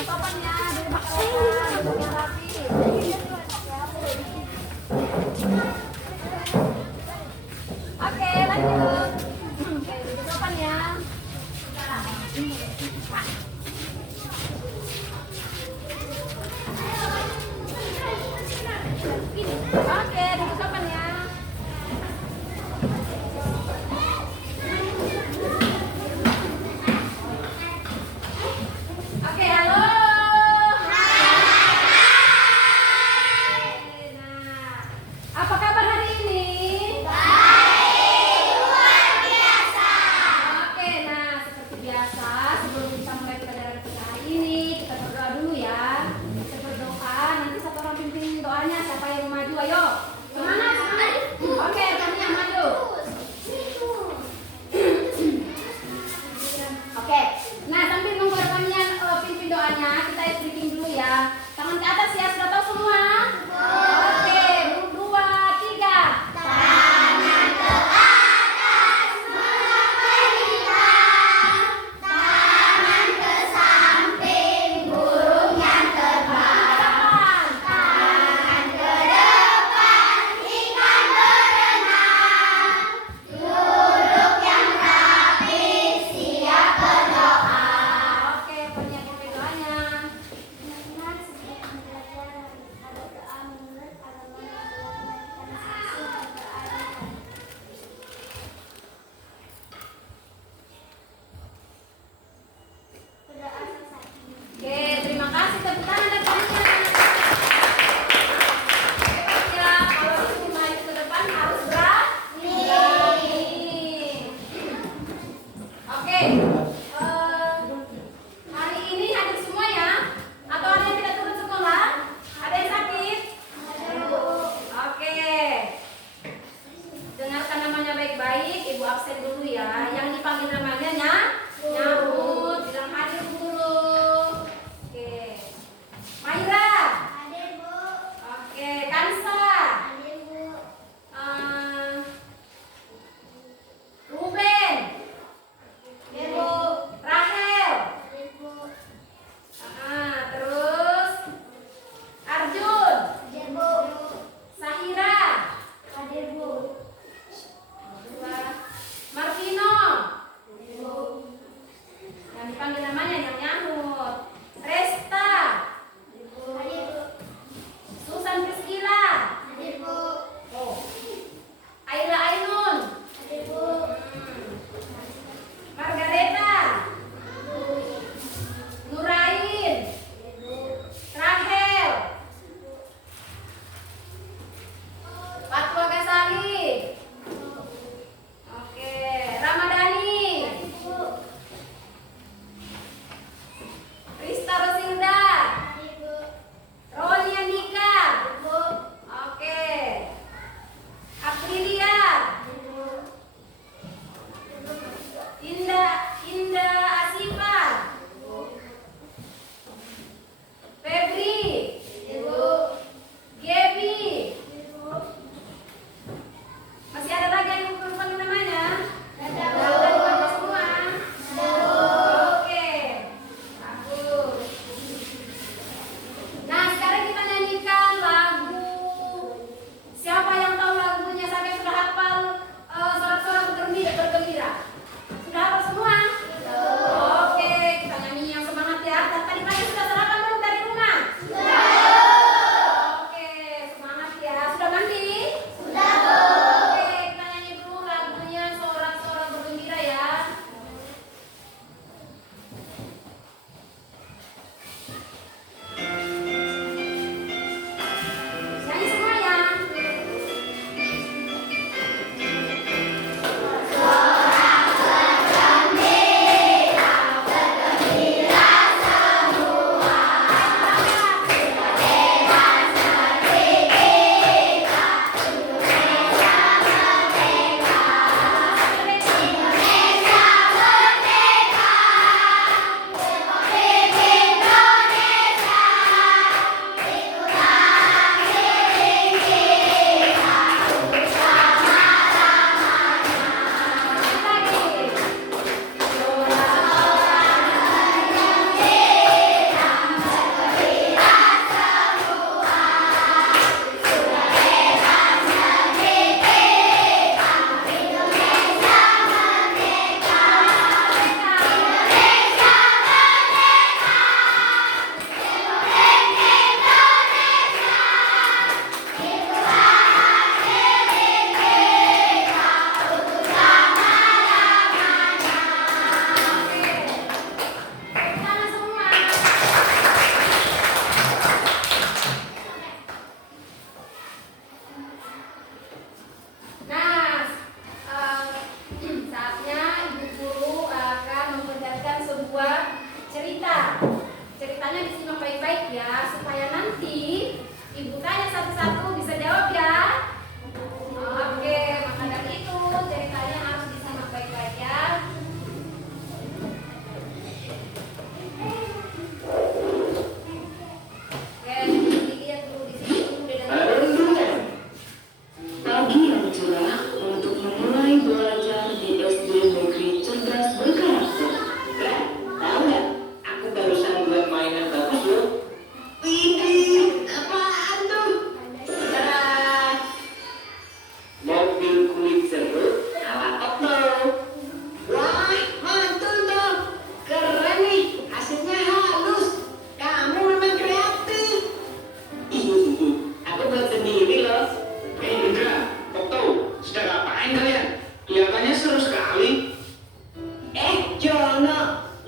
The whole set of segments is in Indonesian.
sopan ya, duduk sopan, duduk rapi. Oke, lanjut. Oke, duduk sopan ya. Oke, duduk sopan ya. Oke, halo. Nah, apa kabar hari ini? Baik, luar biasa. Oke, nah seperti biasa sebelum kita mulai pelajaran kita hari ini, kita berdoa dulu ya.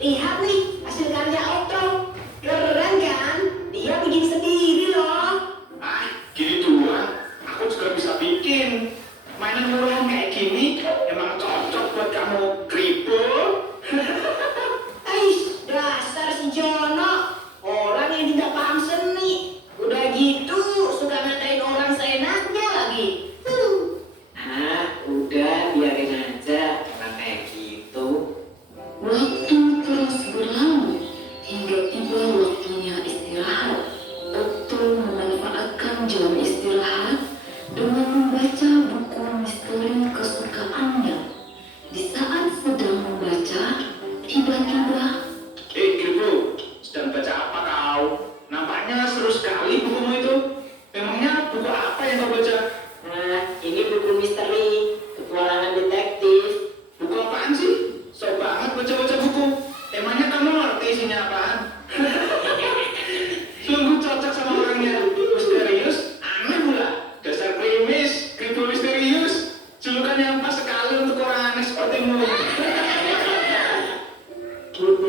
Lihat nih hasil karya Otto. Keren kan? Dia bikin sendiri loh. Ah, gini doang. Aku juga bisa bikin. Mainan murah kayak gini emang cocok buat kamu, Kribo. Ais, dasar si Jono. Orang yang tidak paham seni. Udah gitu, suka ngatain orang seenaknya lagi. Udah, biarin aja. Emang kayak gitu. Waktu terus berlalu hingga tiba waktunya istirahat. Otto memanfaatkan jam istirahat dengan membaca buku misteri kesukaannya. Di saat sedang membaca, tiba-tiba Kribo, sedang baca apa kau? Nampaknya seru sekali bukumu itu. Memangnya buku apa yang kau baca? Nah, ini buku misteri, petualangan detektif. Buku apaan sih? Sok banget baca-baca buku. Emangnya kamu ngerti isinya apaan? Sungguh cocok sama orangnya. Misterius, aneh pula. Dasar krimis, Kribo misterius. Julukan yang pas sekali untuk orang aneh sepertimu. Buku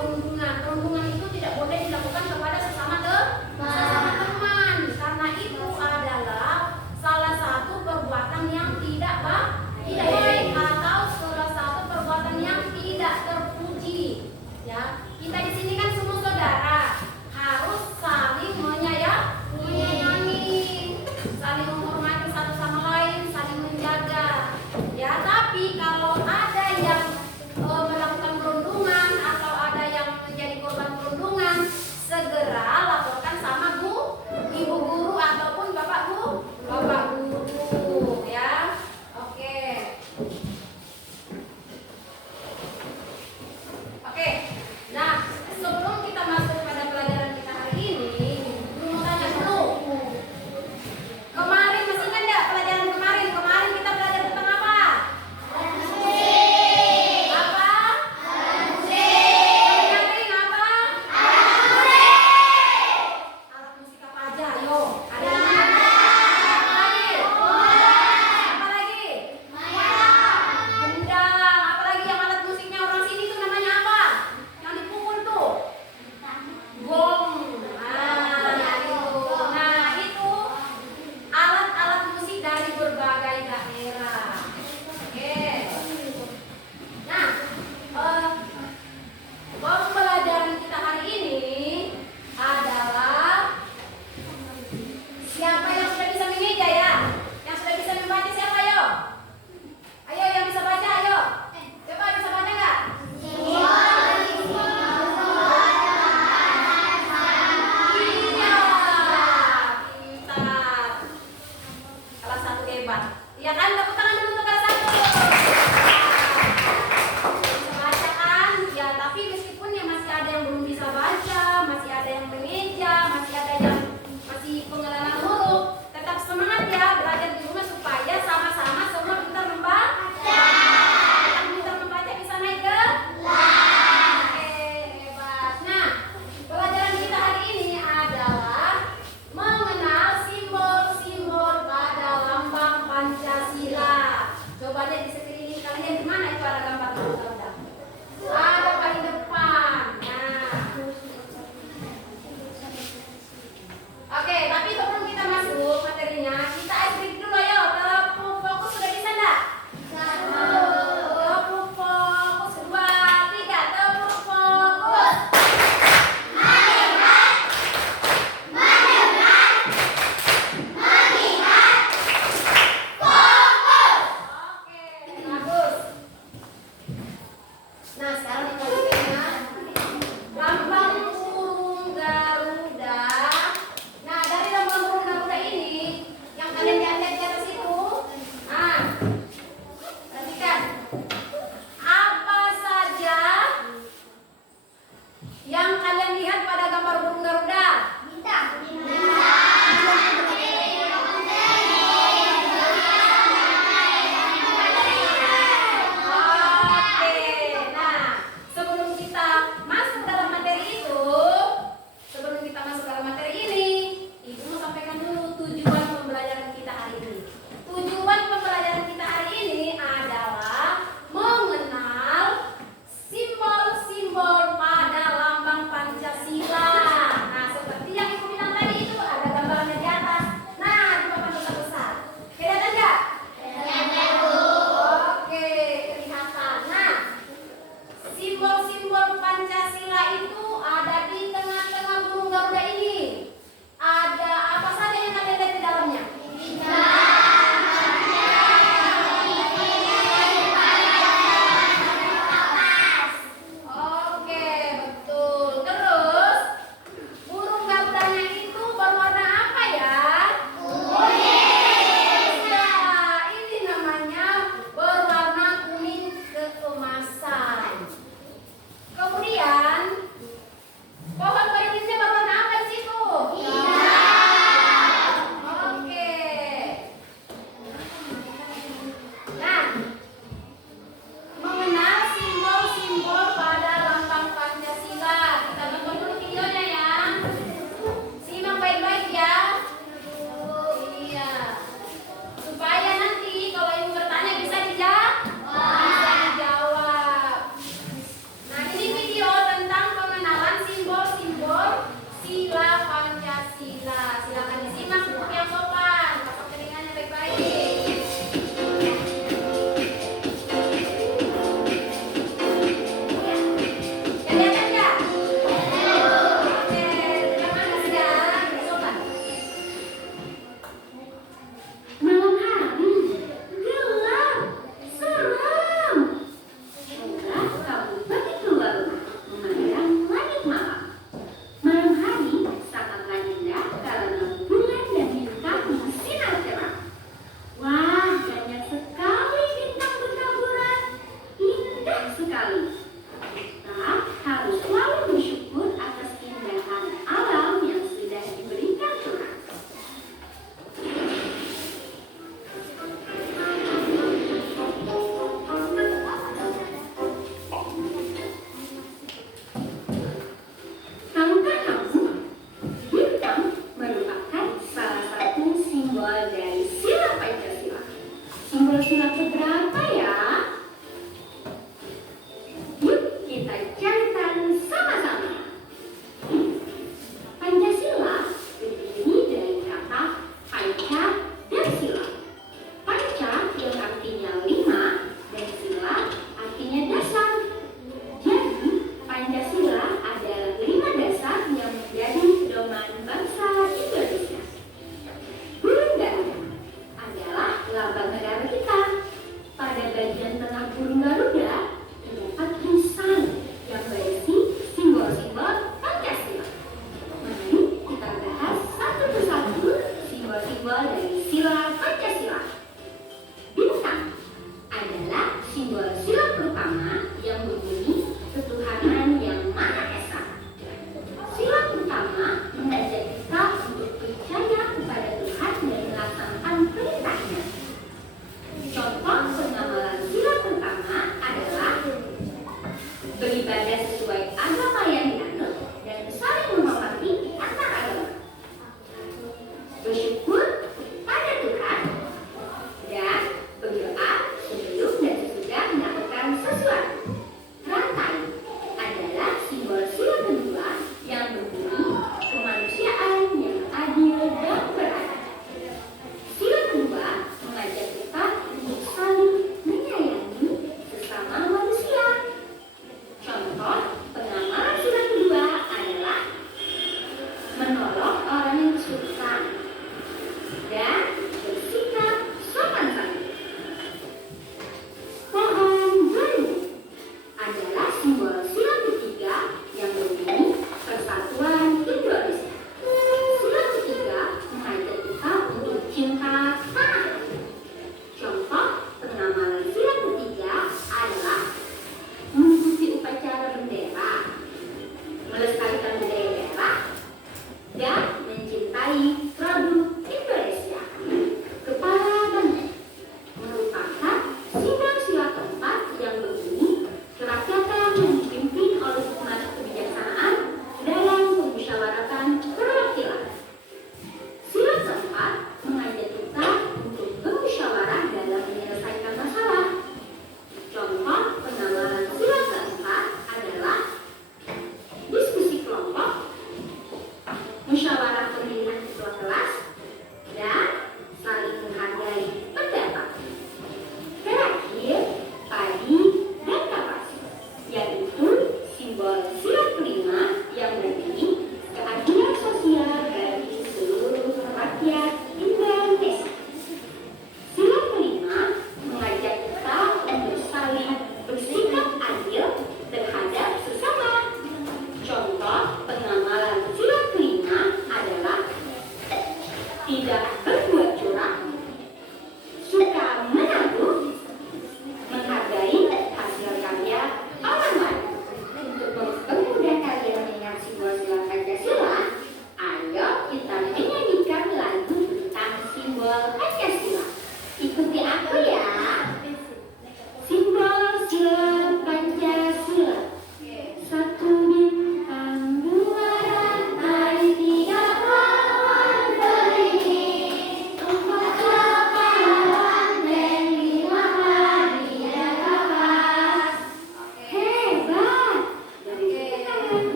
perundungan. Perundungan itu tidak boleh dilakukan kepada sesama teman, karena itu adalah salah satu perbuatan yang tidak baik atau salah satu perbuatan yang tidak terpuji. Ya, kita di sini kan semua saudara, harus saling menyayangi, saling menghormati satu sama lain, saling menjaga. Ya, tapi kalau ada yang melakukan perundungan atau ada yang menjadi korban perundungan, segera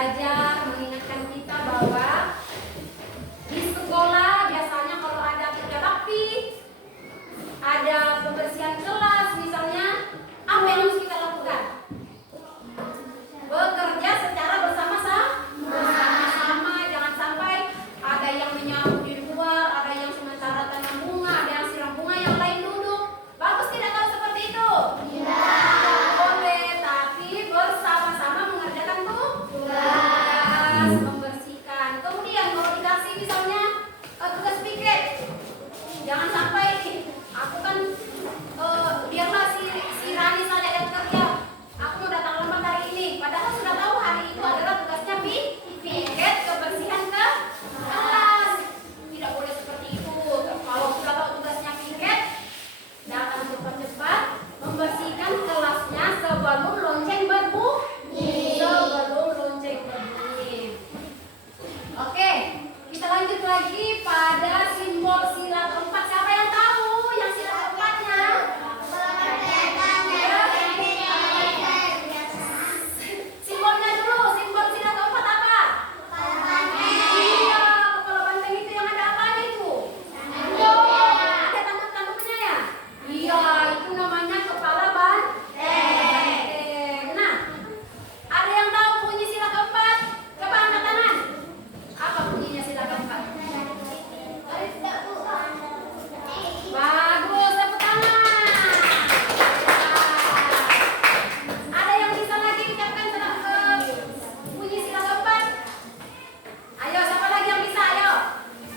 belajar mengingatkan kita bahwa di sekolah biasanya kalau ada kerja bakti, ada pembersihan kelas misalnya, apa yang harus kita lakukan? Bekerja secara bersama-sama, jangan sampai ada yang menyapu di luar, ada yang sementara tanam bunga, ada yang siram bunga, yang lain duduk. Bagus tidak kalau seperti itu? Tidak boleh, tapi bersama-sama mengerjakan tugas, membersihkan. Kemudian kalau dikasih misalnya tugas piket, jangan sampai aku kan biarlah si Rani saja yang kerja. Aku mau datang lambat hari ini, padahal sudah tahu hari itu adalah tugasnya piket kebersihan ke kelas. Tidak boleh seperti itu. Kalau sudah tahu tugasnya piket, datang cepat-cepat membersihkan kelasnya sebelum lonceng berbunyi. Oke, kita lanjut lagi pada simbol sila keempat. Siapa yang tahu yang sila keempatnya? Simbolnya dulu, simbol sila keempat apa? Iya, kepala banteng itu yang ada apanya itu? Ada tanduk-tanduknya ya? Iya, itu namanya kepala banteng. Nah, ada yang tahu bunyi sila keempat? Coba angkat tangan. Apa bunyinya sila keempat? Bagus, tepuk tangan. Ada yang bisa lagi ucapkan bunyi sila keempat? Ayo, siapa lagi yang bisa? Ayo,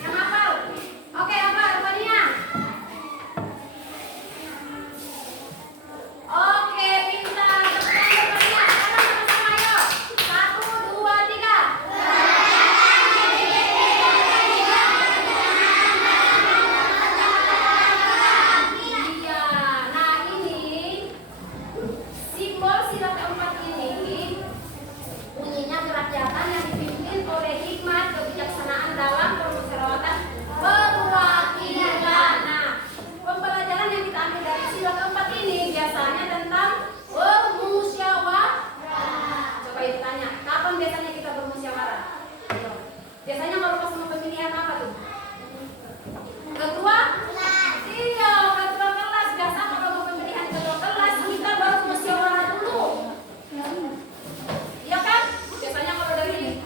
yang hafal. Oke, hafal rupanya. Oke, pintar. Tepuk tangan rupanya. Sama-sama, ayo. 1, 2, 3. Iya, nah ini simbol sila keempat ini bunyinya kerakyatan yang dipimpin oleh hikmat kebijaksanaan dalam permusyawaratan perwakilan. Nah, pembelajaran yang kita ambil dari sila keempat ini biasanya tentang bermusyawarah. Coba itu tanya, kapan biasanya kita bermusyawarah? Biasanya kalau pas mau pemilihan apa tuh? Ketua? Iya, ketua kelas. Biasa kalau mau pemilihan ketua kelas kita baru musyawarah dulu. Iya kan? Biasanya kalau dari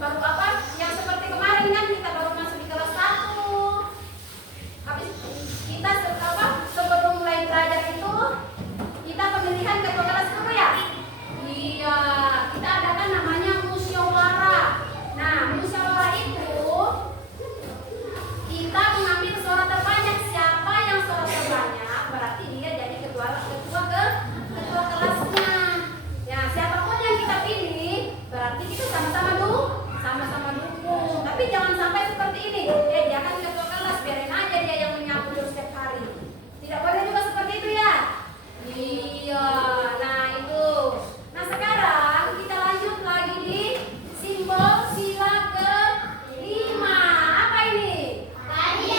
baru apa? Yang seperti kemarin kan kita baru masuk di kelas 1. Habis kita sebelum mulai belajar itu kita pemilihan ketua kelas dulu ya? Iya, kita adakan namanya musyawarah. Nah, musyawarah itu kita mengambil suara terbanyak. Siapa yang suara terbanyak berarti dia jadi ketua kelasnya. Ya, siapapun yang kita pilih berarti kita sama-sama dukung. Tapi jangan sampai seperti ini. Dia kan ketua kelas, biarin aja dia yang menyapu terus setiap hari. Tidak boleh juga seperti itu ya. Iya, nah itu. Nah sekarang kita lanjut lagi di simbol sila ke-5. Apa ini? Tadi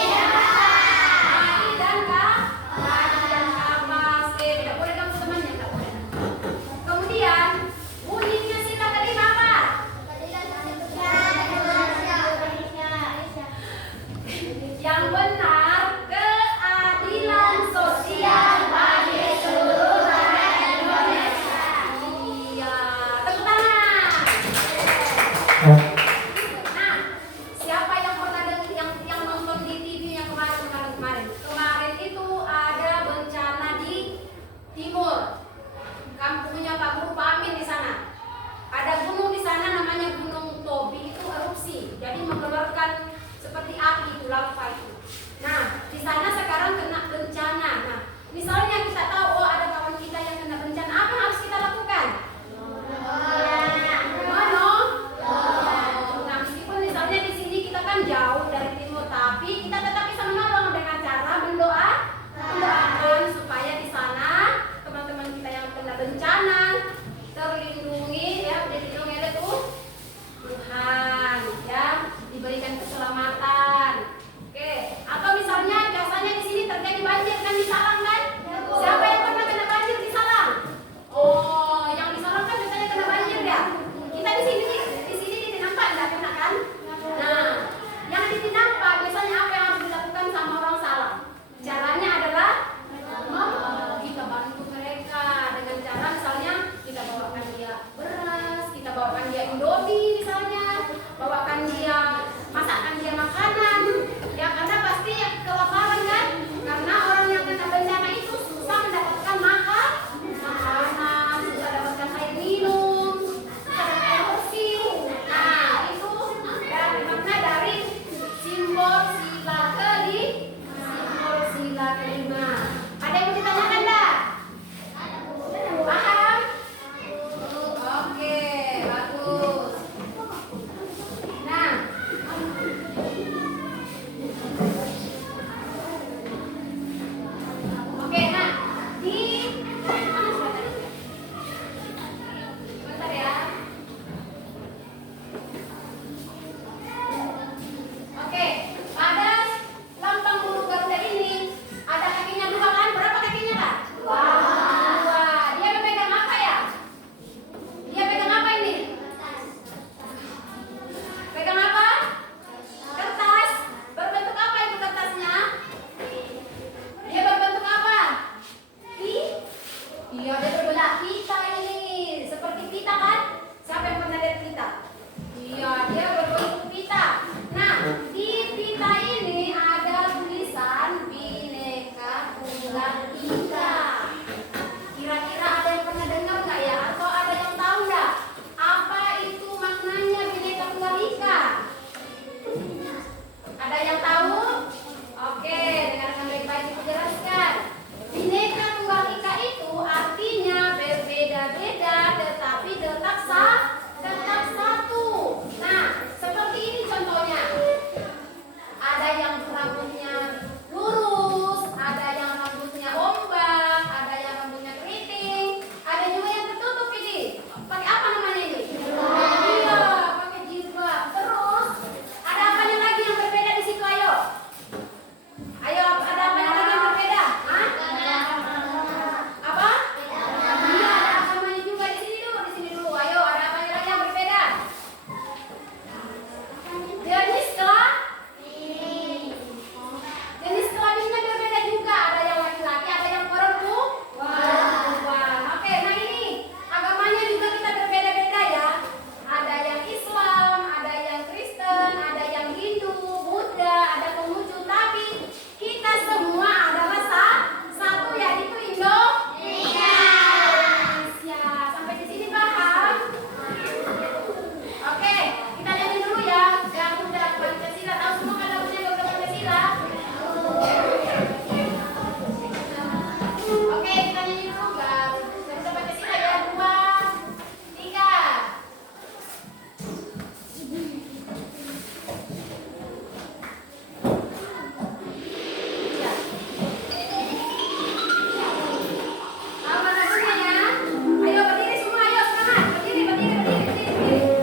dan kapas. Tidak boleh kamu temannya, tidak boleh. Kemudian bunyinya sila ke-5 apa? Yang benar, keadilan sosial bagi seluruh rakyat Indonesia. Iya, tepuk tangan. Nah, siapa yang pernah yang nonton di TV-nya kemarin? Kemarin itu ada bencana di timur. Kampungnya Pak Guru Pak Amin di sana. Ada gunung di sana namanya Gunung Tobi, itu erupsi. Jadi mengeluarkan seperti api itu, lava itu. Nah, di sana sekarang kena bencana. Nah, misalnya kita tahu ada kawan kita yang kena bencana, apa yang harus kita lakukan?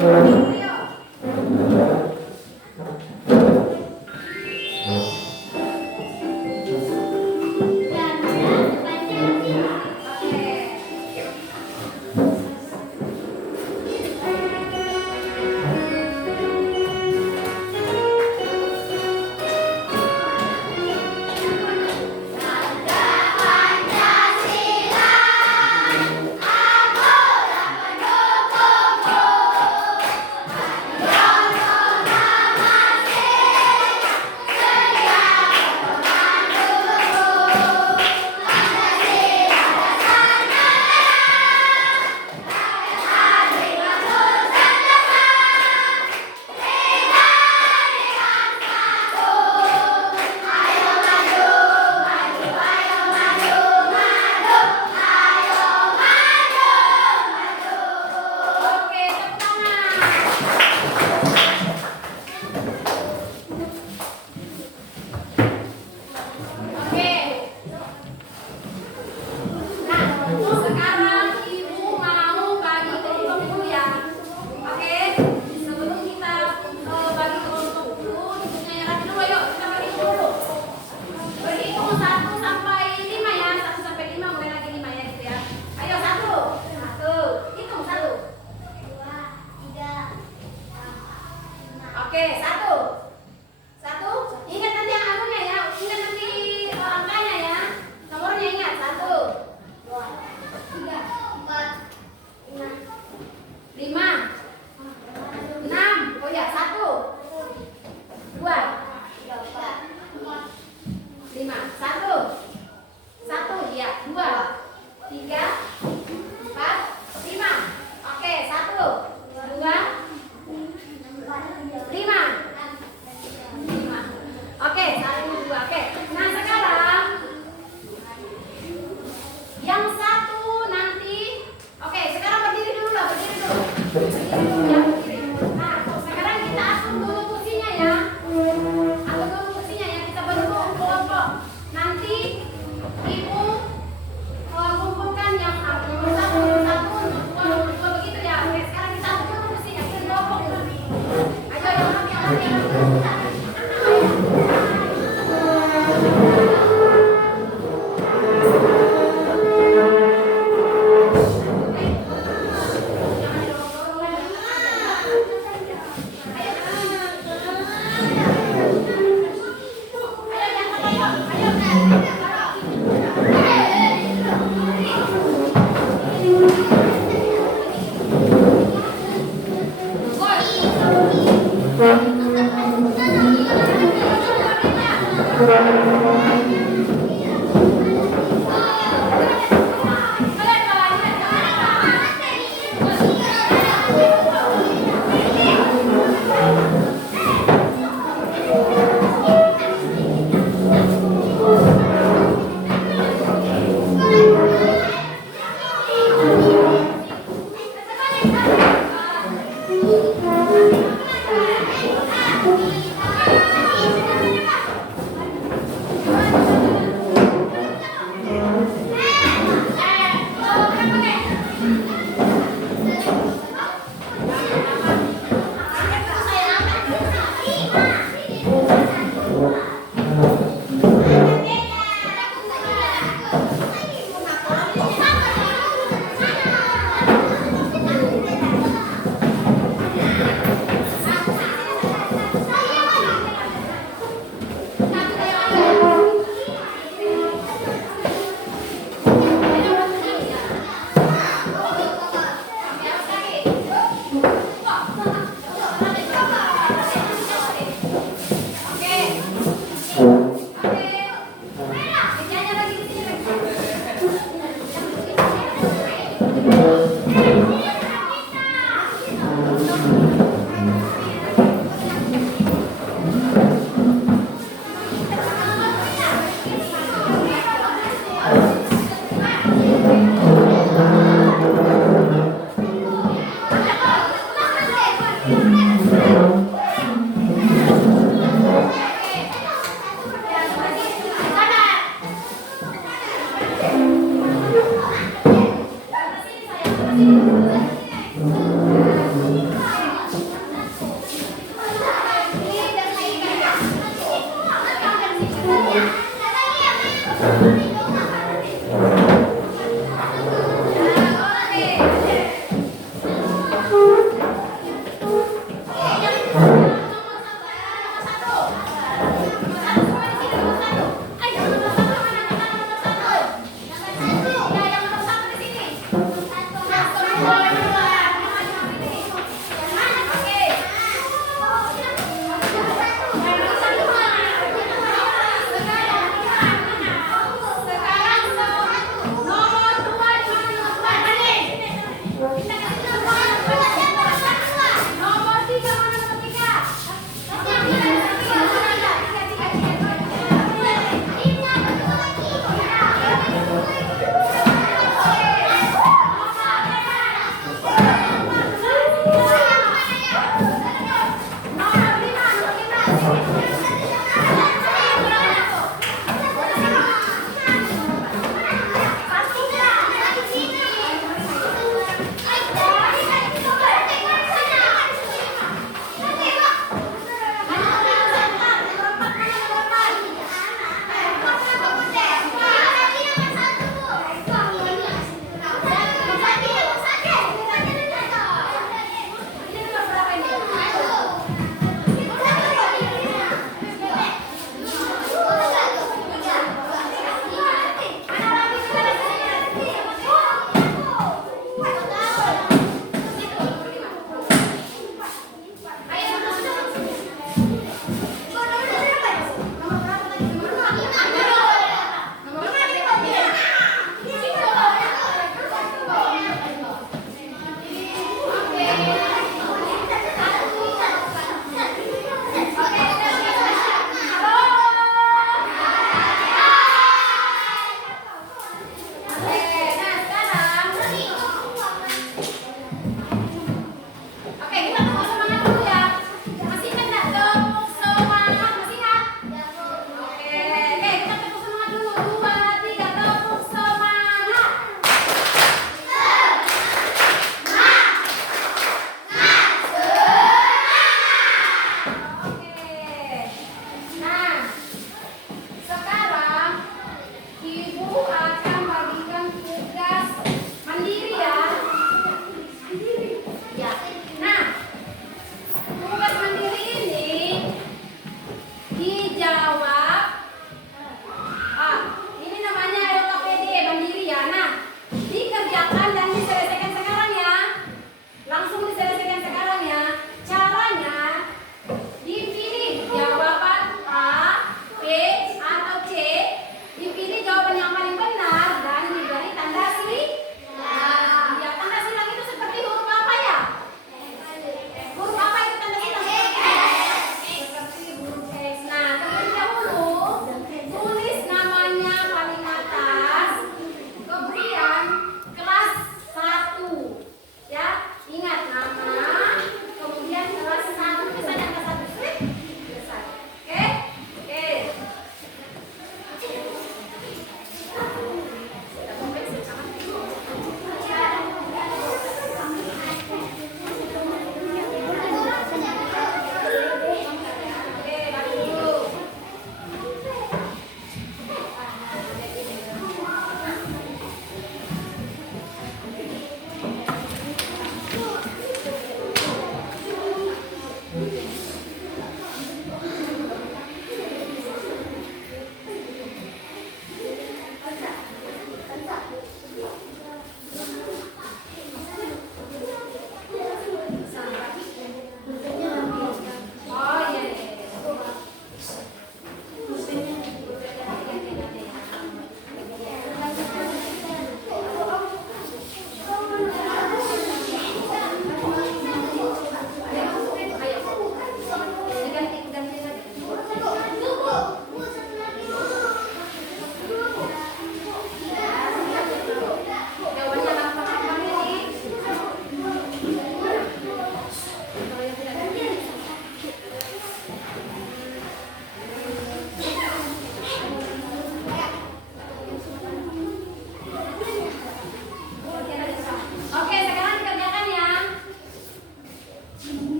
Oke, tepuk tangan. Oke. Nah, sekarang ibu mau bagi kelompok dulu ya. Oke. Sebelum kita bagi kelompok dulu, ibunya yang rapi dulu, yuk kita bagi dulu. Berhitung 1 sampai 5 ya. 1 sampai 5, mulai lagi 5 ya gitu ya. Ayo 1. 1. Hitung 1. 2, 3. Oke, 1. 1. Ingat nanti yang anunya ya. Ingat nanti angkanya ya. Nomornya ingat. 1, 2, 3, 4, 5, 6. Oh ya, 1, 2, 5. 1. 1 ya. 2, 3, 4, 5. Oke, 1, 2, 5. 5. Oke, 1, 2. Oke. Nah, sekarang yang 1 nanti. Oke, sekarang berdiri dulu lah, berdiri dulu. Berdiri dulu ya, berdiri. Nah, sekarang kita atur dulu kursinya ya. Atur dulu kursinya ya, kita bentuk kelompok. Nanti ibu kumpulkan yang nomor 1, nomor 2 begitu ya. Oke, sekarang kita atur dulu kursinya, kita kelompok dulu. Ayo yang rapi, yang rapi, yang rapi.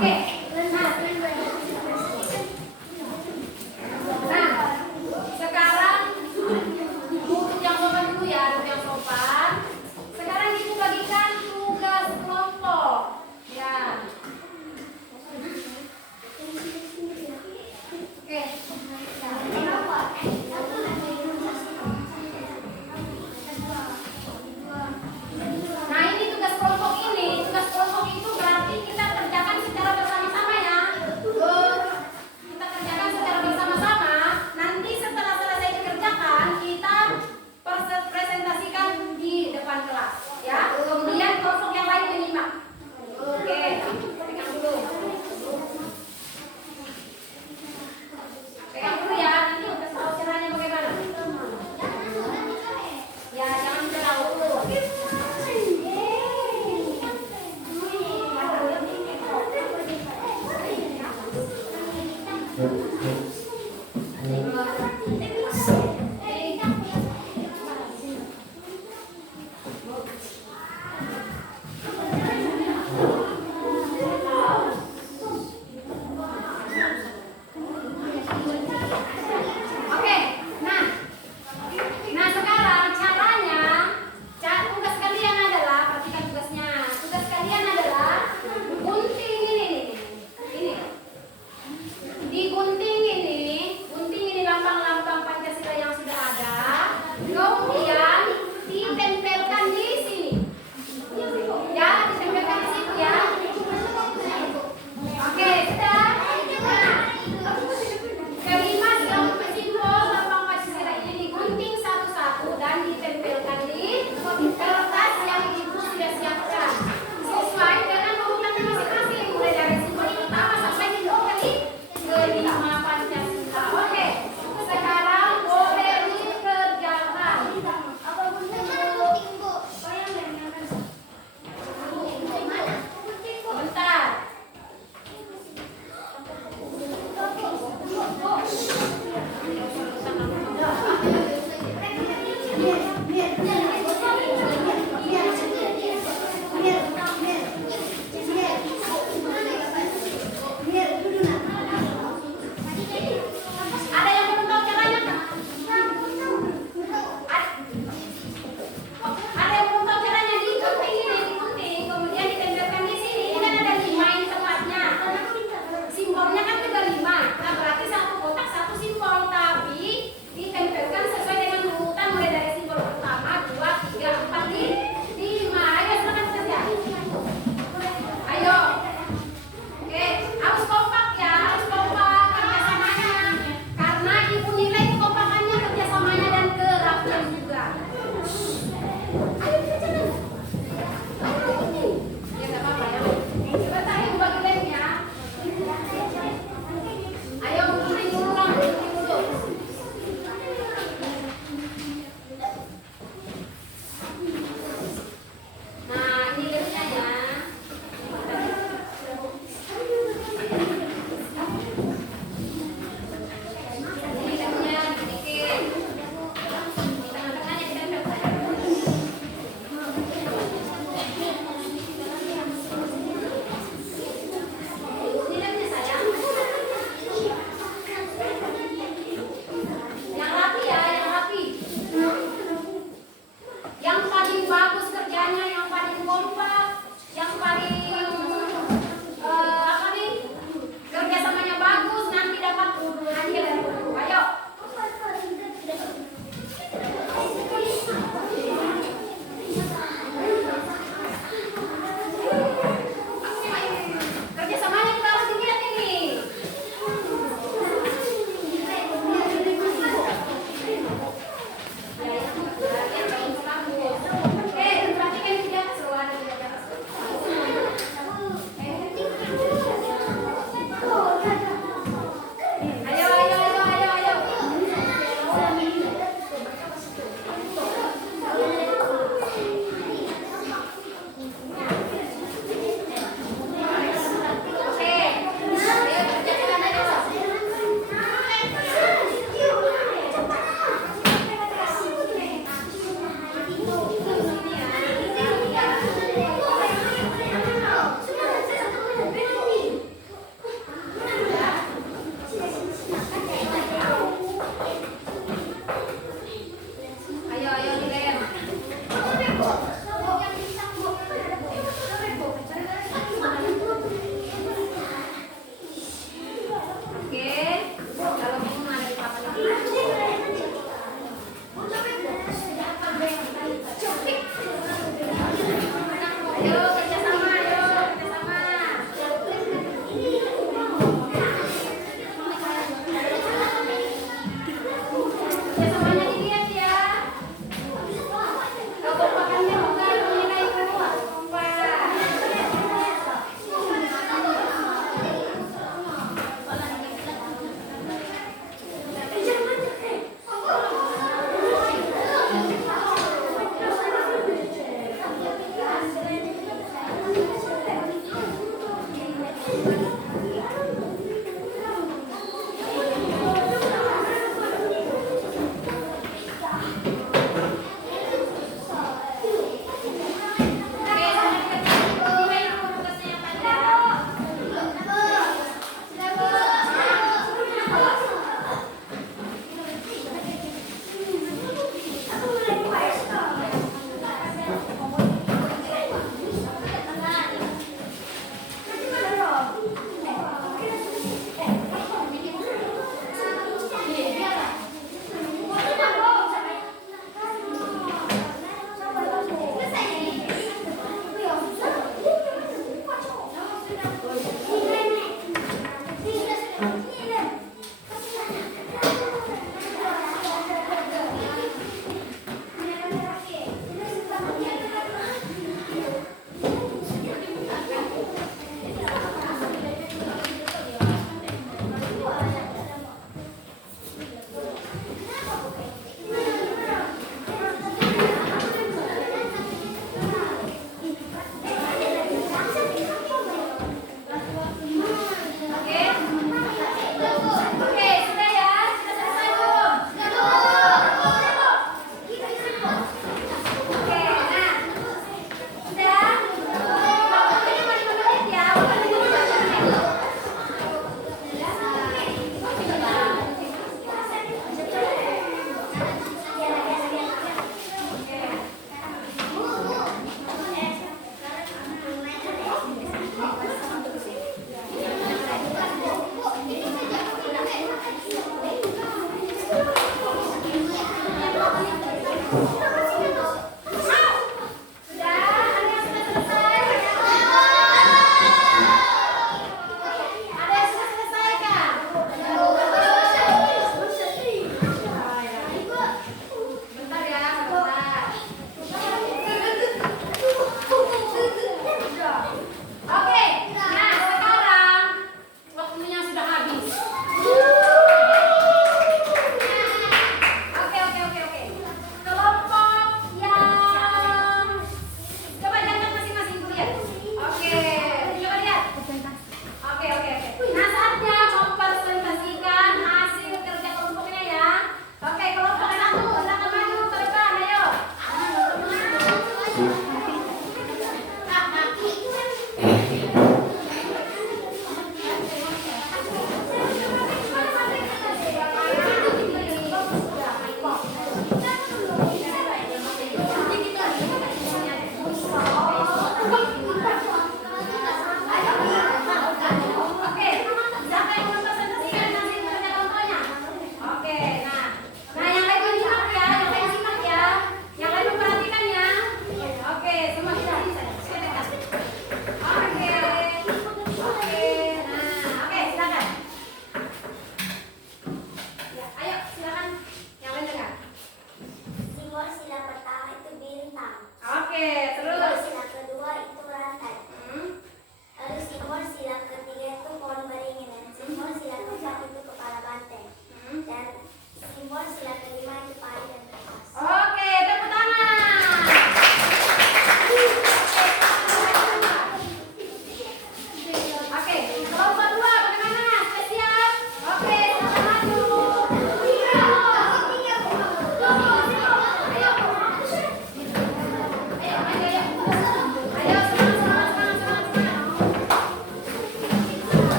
Oke. Nah, sekarang untuk yang sopan dulu ya, untuk yang sopan. Sekarang ibu bagikan tugas kelompok. Ya. Oke. Nah, ini tugas kelompok ini. Tugas kelompok itu berarti kita kerjakan secara bersama-sama ya. Kita kerjakan secara bersama-sama. Nanti setelah selesai dikerjakan, kita presentasikan di depan kelas ya. Kemudian kelompok yang lain menyimak. Oke, pegang dulu. Pegang dulu ya, nanti udah tahu caranya bagaimana. Ya, jangan jauh dulu. Oke, nah sekarang caranya, tugas kalian adalah, perhatikan tugasnya. Tugas kalian adalah gunting ini. Digunting ini lambang-lambang Pancasila yang sudah ada. Kemudian ditempelkan di sini. Ya, ditempelkan di situ ya. Oke, sudah. Nah, kelima simbol lambang Pancasila ini digunting satu-satu dan ditempelkan di kertas yang ibu sudah siapkan sesuai dengan urutan masing-masing, mulai dari simbol yang pertama sampai simbol kelima Pancasila. Oke, sekarang boleh dikerjakan. Apa gunting bu?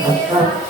daerah